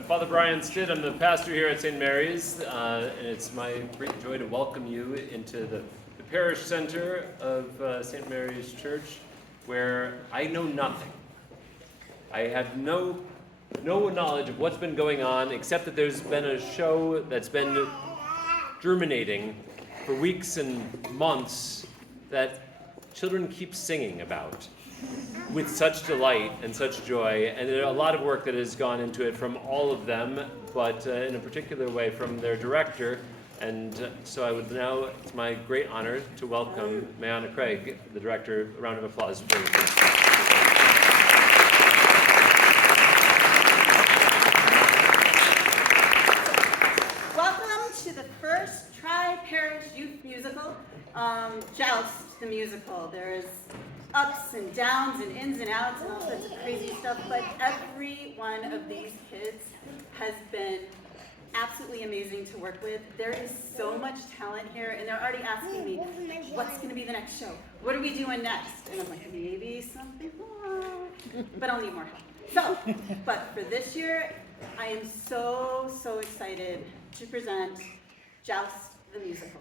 I'm Father Brian Stitt. I'm the pastor here at St. Mary's, and it's my great joy to welcome you into the parish center of St. Mary's Church, where I know nothing. I have no knowledge of what's been going on, except that there's been a show that's been germinating for weeks and months that children keep singing about with such delight and such joy, and there are a lot of work that has gone into it from all of them, but in a particular way from their director. And so I would now, it's my great honor to welcome Mayana Craig, the director. A round of applause, please. Welcome to the first Tri-Parish youth musical, Joust the musical. There's ups and downs and ins and outs and all sorts of crazy stuff, but every one of these kids has been absolutely amazing to work with. There is so much talent here, and they're already asking me, what's going to be the next show? What are we doing next? And I'm like, maybe something more, but I'll need more help. So, but for this year, I am so excited to present Joust the musical.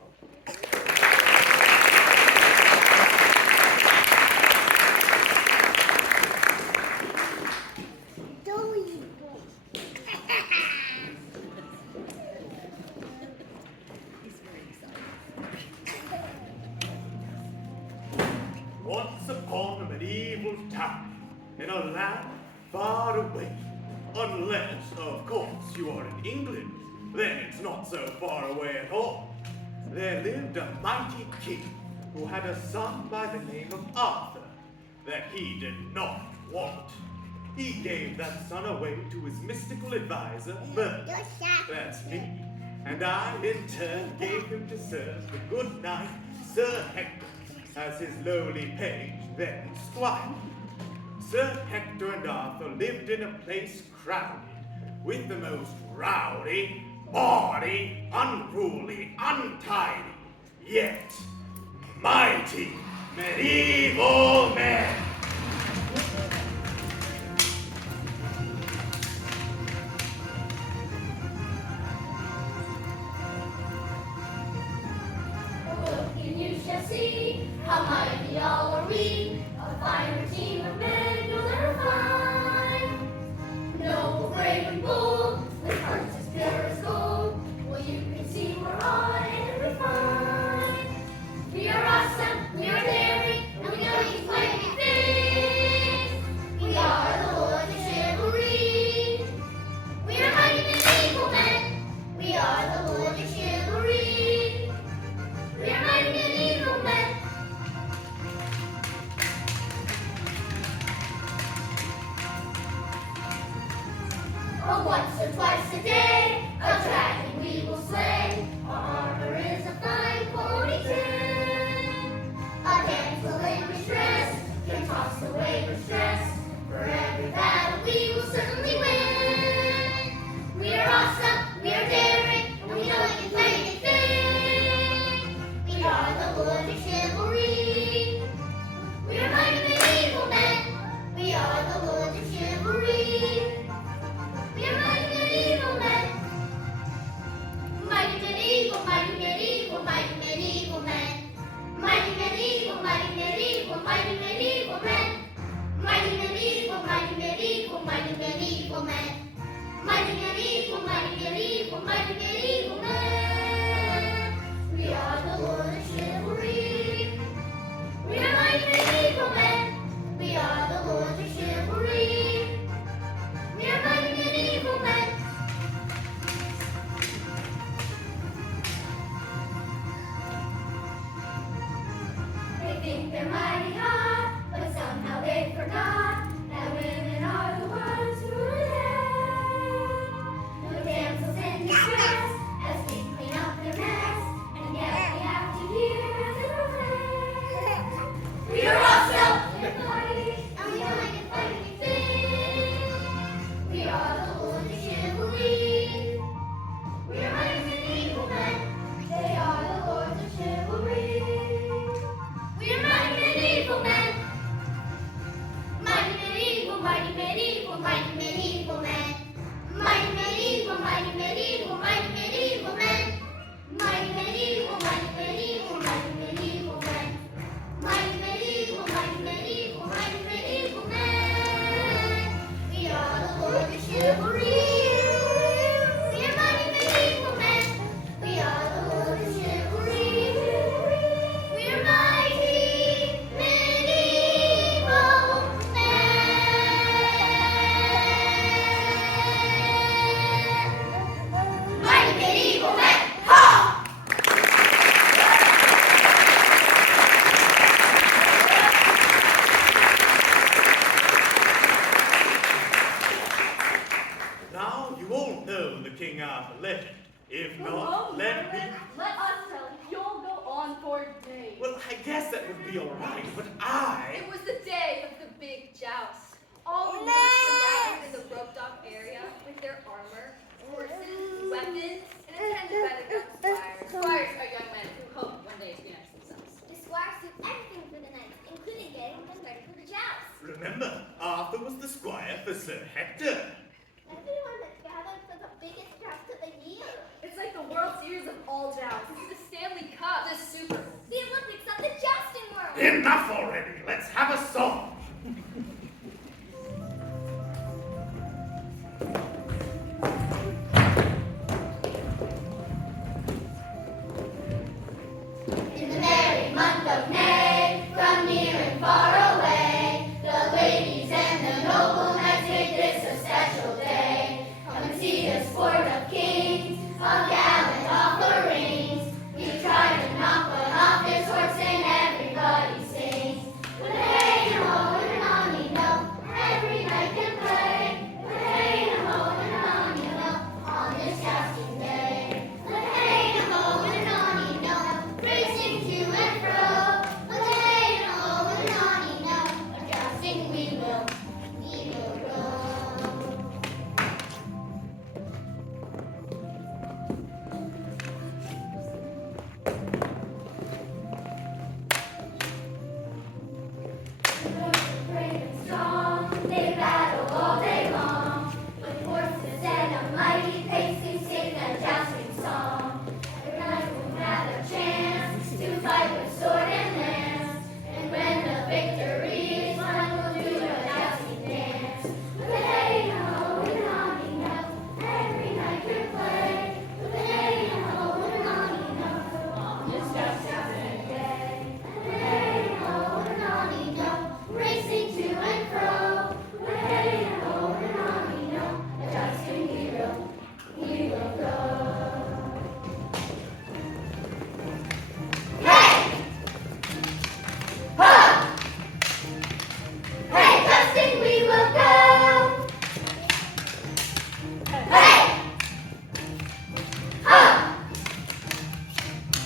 Once upon a medieval time, in a land far away, unless, of course, you are in England, then it's not so far away at all. There lived a mighty king who had a son by the name of Arthur that he did not want. He gave that son away to his mystical advisor, Merlin, that's me, and I in turn gave him to serve the good knight Sir Hector as his lowly page, then squire. Sir Hector and Arthur lived in a place crowded with the most rowdy, bawdy, unruly, untidy, yet mighty medieval men. Look and you shall see how mighty all are we. A finer team of men you'll ever find. Noble, brave, and bold, with hearts as pure as gold. Well, you can see we're on and refined. We are awesome, we are daring, and we know these mighty things. We are the lords of chivalry. We are mighty medieval men. We are the lords of chivalry. We are mighty medieval men. Oh, once or twice a day, a dragon we will slay. Our armor is a fine ponytail. A damsel in distress can toss away her stress. For every battle we will certainly win. We are awesome, we are daring, and we know we can play anything. We are the lords of chivalry. We are mighty medieval men. We are the lords of chivalry. We are mighty medieval men. Mighty medieval, mighty medieval, mighty medieval men. Mighty medieval, mighty medieval, mighty medieval men. Mighty medieval, mighty medieval. know the King Arthur legend. If Go not, on, let me... Merlin. Let us tell it. You'll go on for days. Well, I guess that would be all right, but It was the day of the big joust. All the knights were gathered in the roped-off area with their armor, horses, weapons, and attended by the young squires. Squires are young men who hope one day to be nice themselves. The squires do everything for the knights, including getting them ready for the joust. remember, Arthur was the squire for Sir Hector. Everyone is gathered for the biggest joust of the year. It's like the World Series of all jousts. The Stanley Cup, the Super Bowl. The Olympics of the jousting world. Enough already! Let's have a song! In the merry month of May, from near and far away, the ladies and the noble knights make this a special day. Come and see the sport of kings, of gallant offerings. We try to knock one off his horse and everybody sings. With a hey and a ho and an on, you know, every knight can play. With a hey and a ho and an on, you know, on this jousting day. With a hey and a ho and an on, you know, racing to and fro. With a hey and a ho and an on, you know, a jousting we will go. Brave and strong, they battle all day long. With horses and a mighty pace, they sing a jousting song. Every knight will have a chance to fight with sword and lance. And when the victory is won, we'll do a jousting dance. With a hey and a ho and an on, you know, every knight can play. With a hey and a ho and an on, you know, on this jousting day. With a hey and a ho and an on, you know, racing to and fro. With a hey and a ho and an on, you know, a jousting we will go. Hey! Ha! Hey, jousting we will go. Hey! Ha!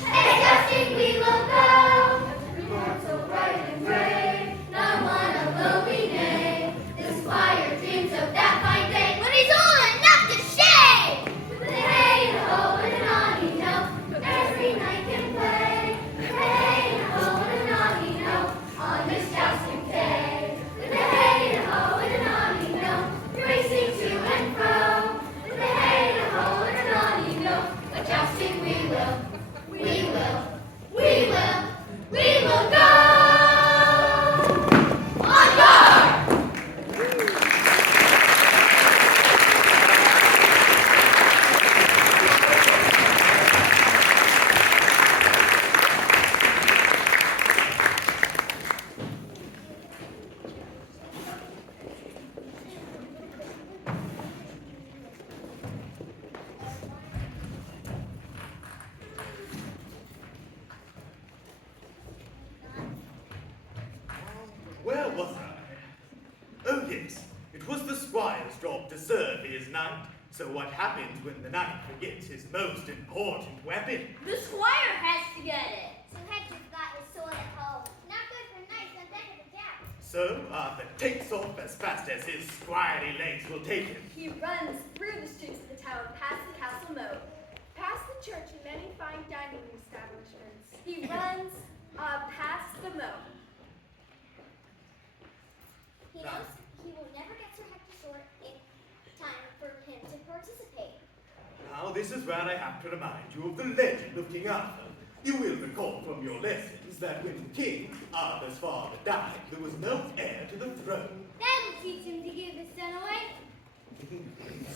Hey, jousting we will go. Every morn so bright and brave, not one alone we name. The squire dreams of that fine day when he's old enough to shave. With a hey and a ho and an on, you know, every knight can play. With a hey and a ho and an on, you know, on this jousting day. With a hey and a ho and an on, you know, racing to and fro. With a hey and a ho and an on, you know, a jousting we will go. On guard! Where was I? Oh yes, it was the squire's job to serve his knight. So what happens when the knight forgets his most important weapon? The squire has to get it. So Hector's got his sword at home. Not good for knights on deck of the joust. So Arthur takes off as fast as his squirely legs will take him. He runs through the streets of the town, past the castle moat, past the church and many fine dining establishments. He runs past the moat. He knows he will never get Sir Hector's sword in time for him to participate. Now this is where I have to remind you of the legend of King Arthur. You will recall from your lessons that when King Arthur's father died, there was no heir to the throne. That'll teach him to give his son away.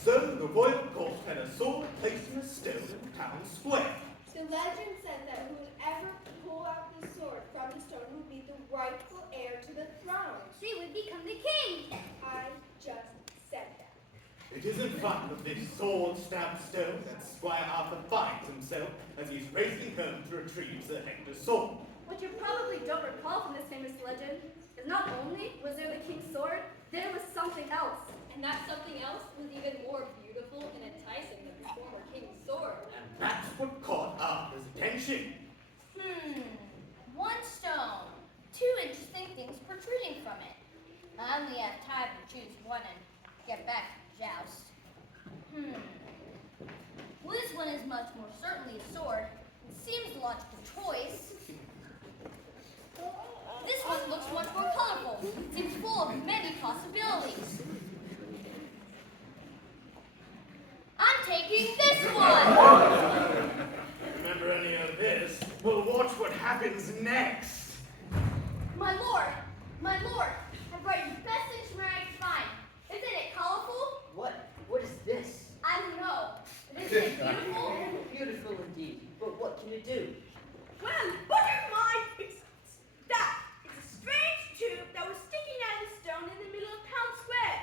So the royal court had a sword placed in a stone in the town square. The legend said that whoever pull out the sword from the stone would be the rightful heir to the throne. She would become the king. I just said that. It is in front of this sword-stabbed stone that Squire Arthur finds himself as he's racing home to retrieve Sir Hector's sword. What you probably don't recall from this famous legend is not only was there the king's sword, there was something else. And that something else was even more beautiful and enticing. I only have time to choose one and get back to Joust. Well, this one is much more certainly a sword. It seems a logical choice. This one looks much more colorful. It seems full of many possibilities. I'm taking this one! Remember any of this? Well, watch what happens next. My lord, I brought you the best instrument I could find. Isn't it colorful? What is this? I don't know. Isn't it beautiful? Beautiful indeed. But what can you do? Well, butter my pixels. That is a strange tube that was sticking out of the stone in the middle of town square.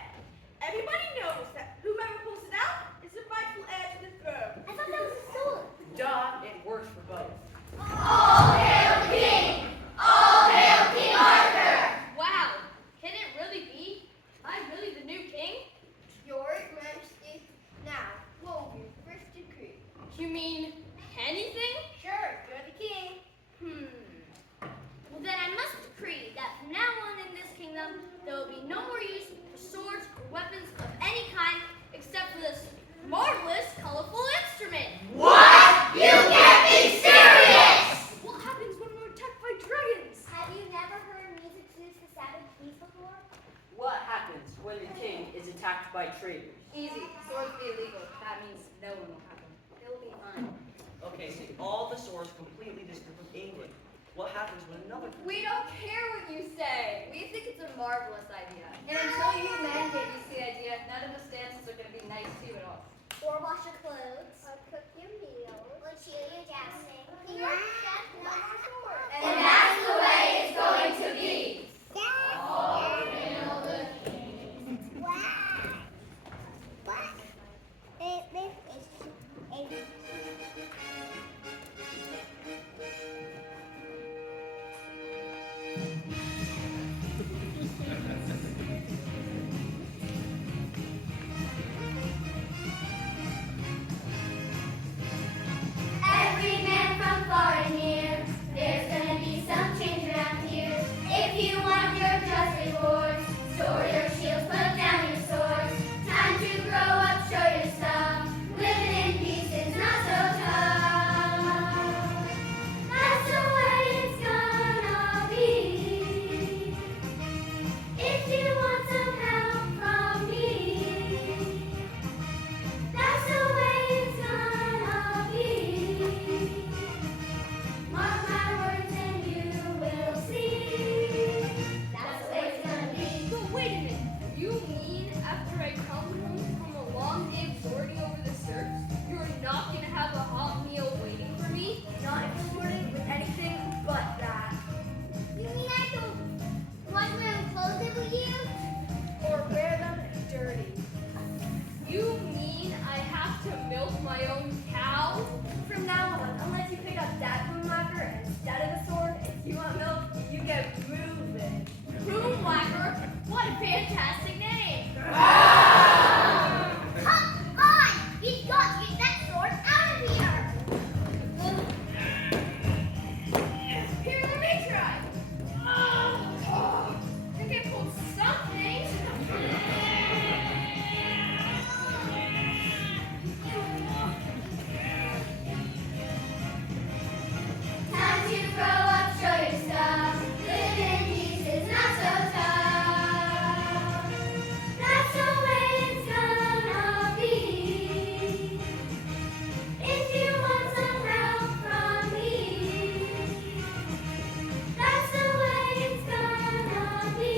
Everybody knows that whoever pulls it out is the rightful heir to the throne. I thought that was a sword. Duh, it works for both. All hail the king! All hail King Arthur! Wow, can it really be? I'm really the new king? Your Majesty. Now, what will be your first decree? You mean anything? Sure, you're the king. Well, then I must decree that from now on in this kingdom, there will be no more use for swords or weapons of any kind except for this marvelous, colorful instrument. What? You can't be serious! What happens when we're attacked by dragons? Have you never heard music soothes the Sabbath peace before? What happens when the king is attacked by traitors? Easy. Swords be illegal. That means no one will have them. It'll be fine. Okay, so all the swords completely disapprove of England. What happens when another We don't care what you say. We think it's a marvelous idea. And until you men get used to the idea, none of the stances are going to be nice to you at all. Or wash your clothes. Or cook your meals. Or cheer your jousting. No more swords. And that's the way it's going to be. Every man from far and near, there's gonna be some change around here. If you want your just rewards, store your shields, put down your swords. Time to grow up, show your stuff. Living in peace is not so tough. That's the way it's gonna be. If you want some help from me, that's the way it's gonna be. Mark my words and you will see. That's the way it's gonna be. But wait a minute. You mean after I come home from a long day of sorting over the surf, you're not going to have a hot meal waiting for me? Not if you're sorting with anything but that. You mean I don't wash my own clothes every year? Or wear them dirty. You mean I have to milk my own cow? From now on, unless you pick up that boom whacker instead of the sword, if you want milk, you get moving. Boom Whacker? What a fantastic name! Come on! We've got to get that sword out of here! Here, let me try. I think I pulled something. Time to grow up, show your stuff. Live in peace is not so tough. That's the way it's gonna be. If you want some help from me, that's the way it's gonna be.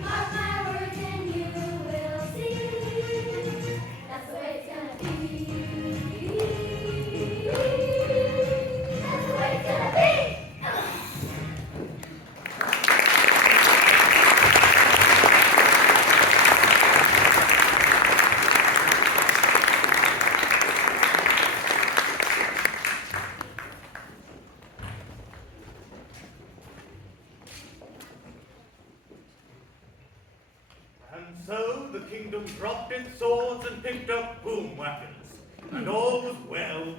Mark my words and you will see. That's the way it's gonna be. That's the way it's gonna be. And so the kingdom dropped its swords and picked up boom whackers, and all was well.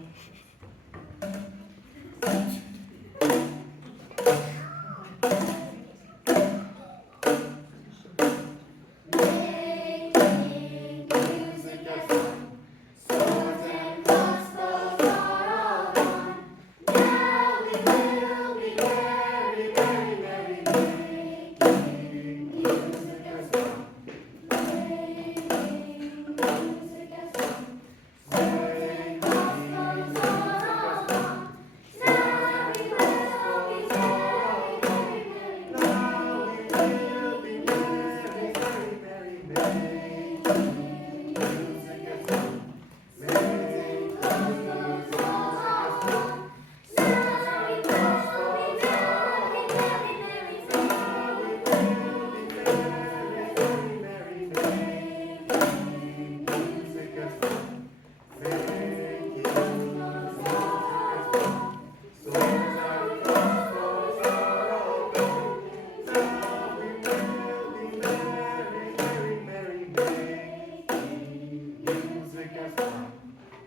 have fun.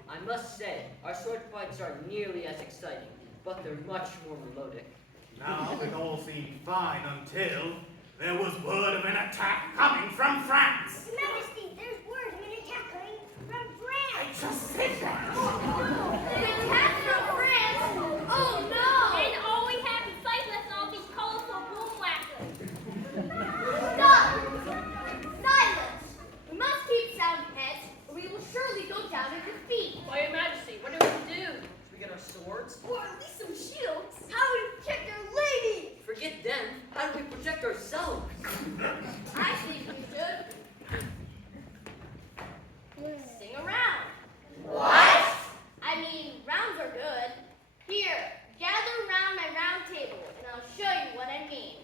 I must say, our sword fights are nearly as exciting, but they're much more melodic. Now it all seemed fine until there was word of an attack coming from France. Majesty, there's word of an attack coming from France. I just said that. The attack from France? Oh no! And all we have is sightless and all these colorful boom waxers. Stop! Silence! We must keep sound heads, or we will surely go down in defeat. By your majesty, what are we to do? Should we get our swords? Or at least some shields. How do we protect our lady? Forget them. How do we protect ourselves? I think we should sing a round. What? I mean, rounds are good. Here, gather round my round table, and I'll show you what I mean.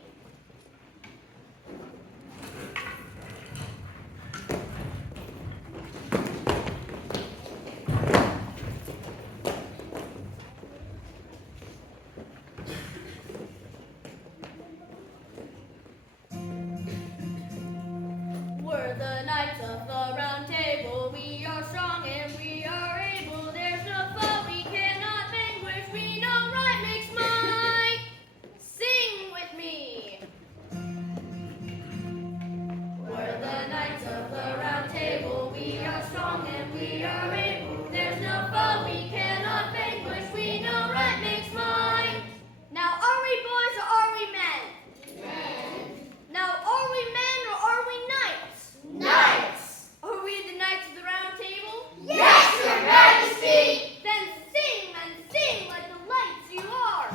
We're the knights of the round table. We are strong and we are able. There's no foe we cannot vanquish. We know right makes might. Sing with me. We're the knights of the round table. We are strong and we are able. There's no foe we cannot vanquish. We know right makes might. Now are we boys or are we men? Men. Now are we men or are we knights? Knights. Are we the knights of the round table? Yes, Your Majesty. Then sing and sing like the lights you are.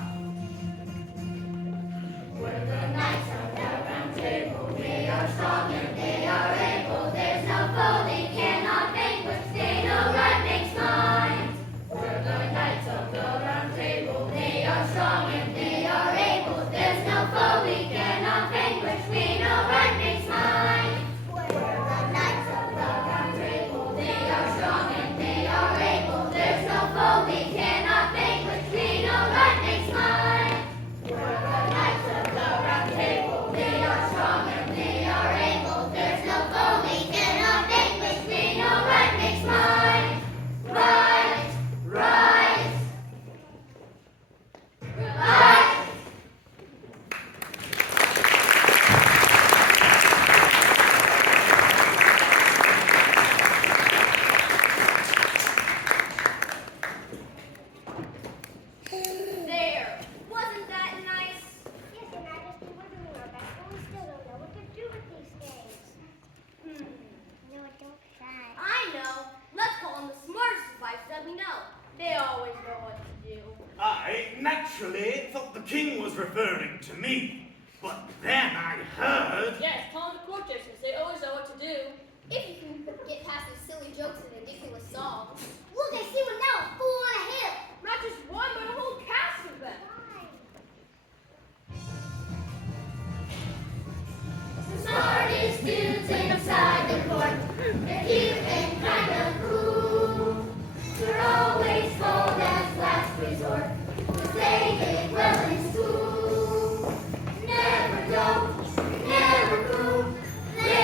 We're the knights of the round table. We are strong and they are able. There's no foe they cannot vanquish. They know right makes might. We're the knights of the round table. They are strong and they are able. There's no foe we cannot vanquish. We know right makes might. We're the knights of the round table. They are strong and they are able. There's no foe we cannot vanquish. We know right makes might. We're the knights of the round table. They are strong and they are able. There's no foe we cannot vanquish. We know right makes might. Right, right, right. There. Wasn't that nice? Yes, Your Majesty, we're doing our best, but we still don't know what to do with these games. No, don't try. I know. Let's call on the smartest advisors that we know. They always know what to do. I naturally thought the king was referring to me, but then I heard. Yes, call them the court judges. They always know what to do. If you can get past those silly jokes and ridiculous songs. Look, I see one now, a fool on a hill. Not just one, but a whole cast of them. The smartest dudes inside the court, they're cute and kind of cool. They're always told as last resort, 'cause they did well in school. Never dope, never cool, they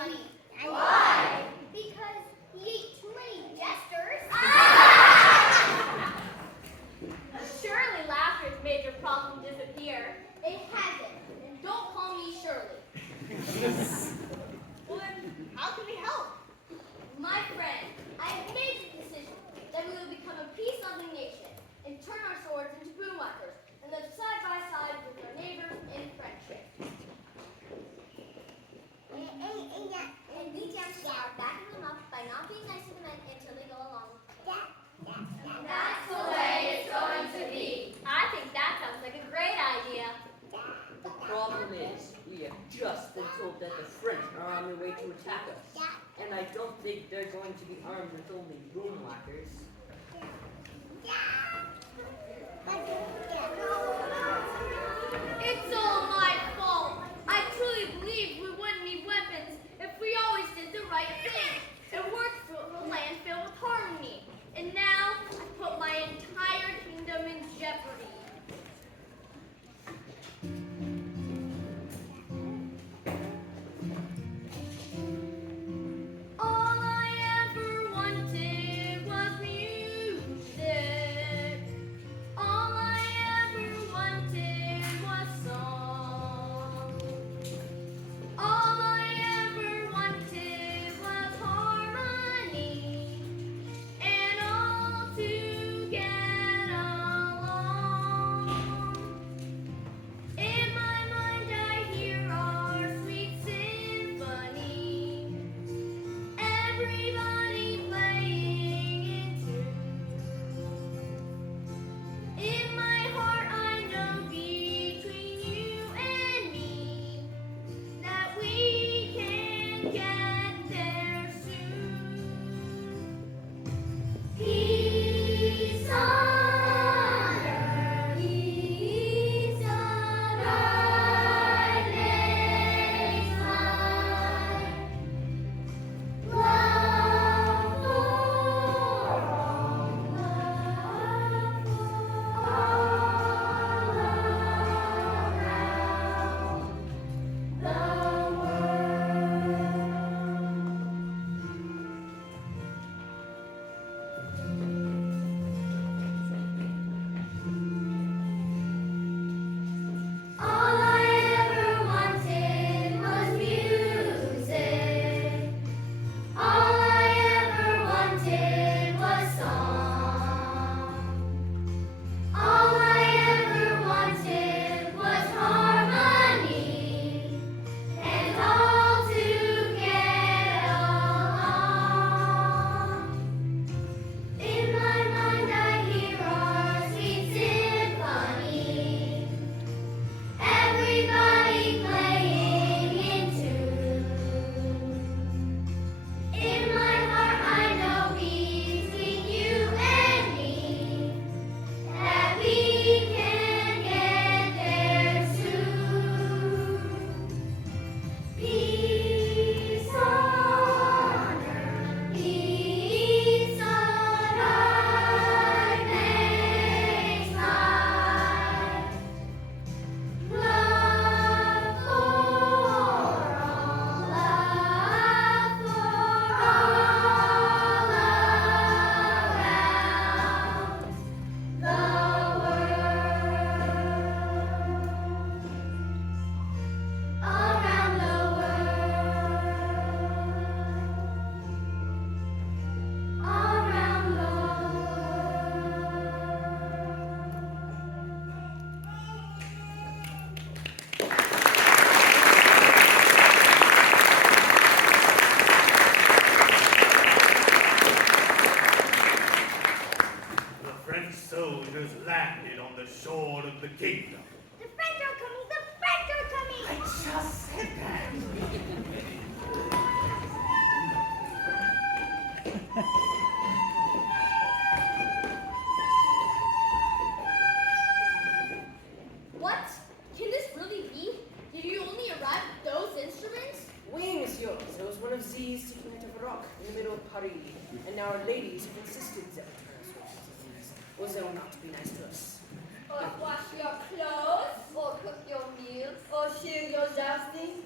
funny. Why? Because he ate too many jesters. Surely laughter's made your problem disappear. It hasn't. And don't call me Shirley. Well then, how can we help? My friend, I have made the decision that we will become a peace-loving nation and turn our swords into boomwhackers and live side by side with our neighbors in friendship. And we just are backing them up by not being nice to the men until they go along. That's the way it's going to be. I think that sounds like a great idea. The problem is, we have just been told that the French are on their way to attack us. And I don't think they're going to be armed with only boomwhackers. It's all my fault. I truly believe we wouldn't need weapons if we always did the right thing and worked for a land filled with harmony. And now I put my entire kingdom in jeopardy. All I ever wanted was music. All I ever wanted was song. All I ever wanted was harmony and all to get along. In my mind I hear our sweet symphony, everybody playing it too. In my heart I know between you and me that we can get there soon. Peace on earth, peace on earth, makes life. Love for all, love for all around the All I ever wanted was music. All I ever wanted was song. All I ever wanted was harmony and all to get along. In my mind I hear our sweet symphony, everybody playing in tune. In my heart I know between you and me that we can get there soon. Peace on earth, peace on earth makes life. Love for all, love for all around the world. Around the world. Around the The French soldiers landed on the shore of the kingdom. The French are coming! The French are coming! I just said that. What? Can this really be? Did you only arrive with those instruments? Oui, monsieur. There was one of these sticking out of a rock in the middle of Paris, and our ladies have insisted that we turn our swords into these, or they will not be nice to us. Or wash your clothes, or cook your meals, or shear your jousting,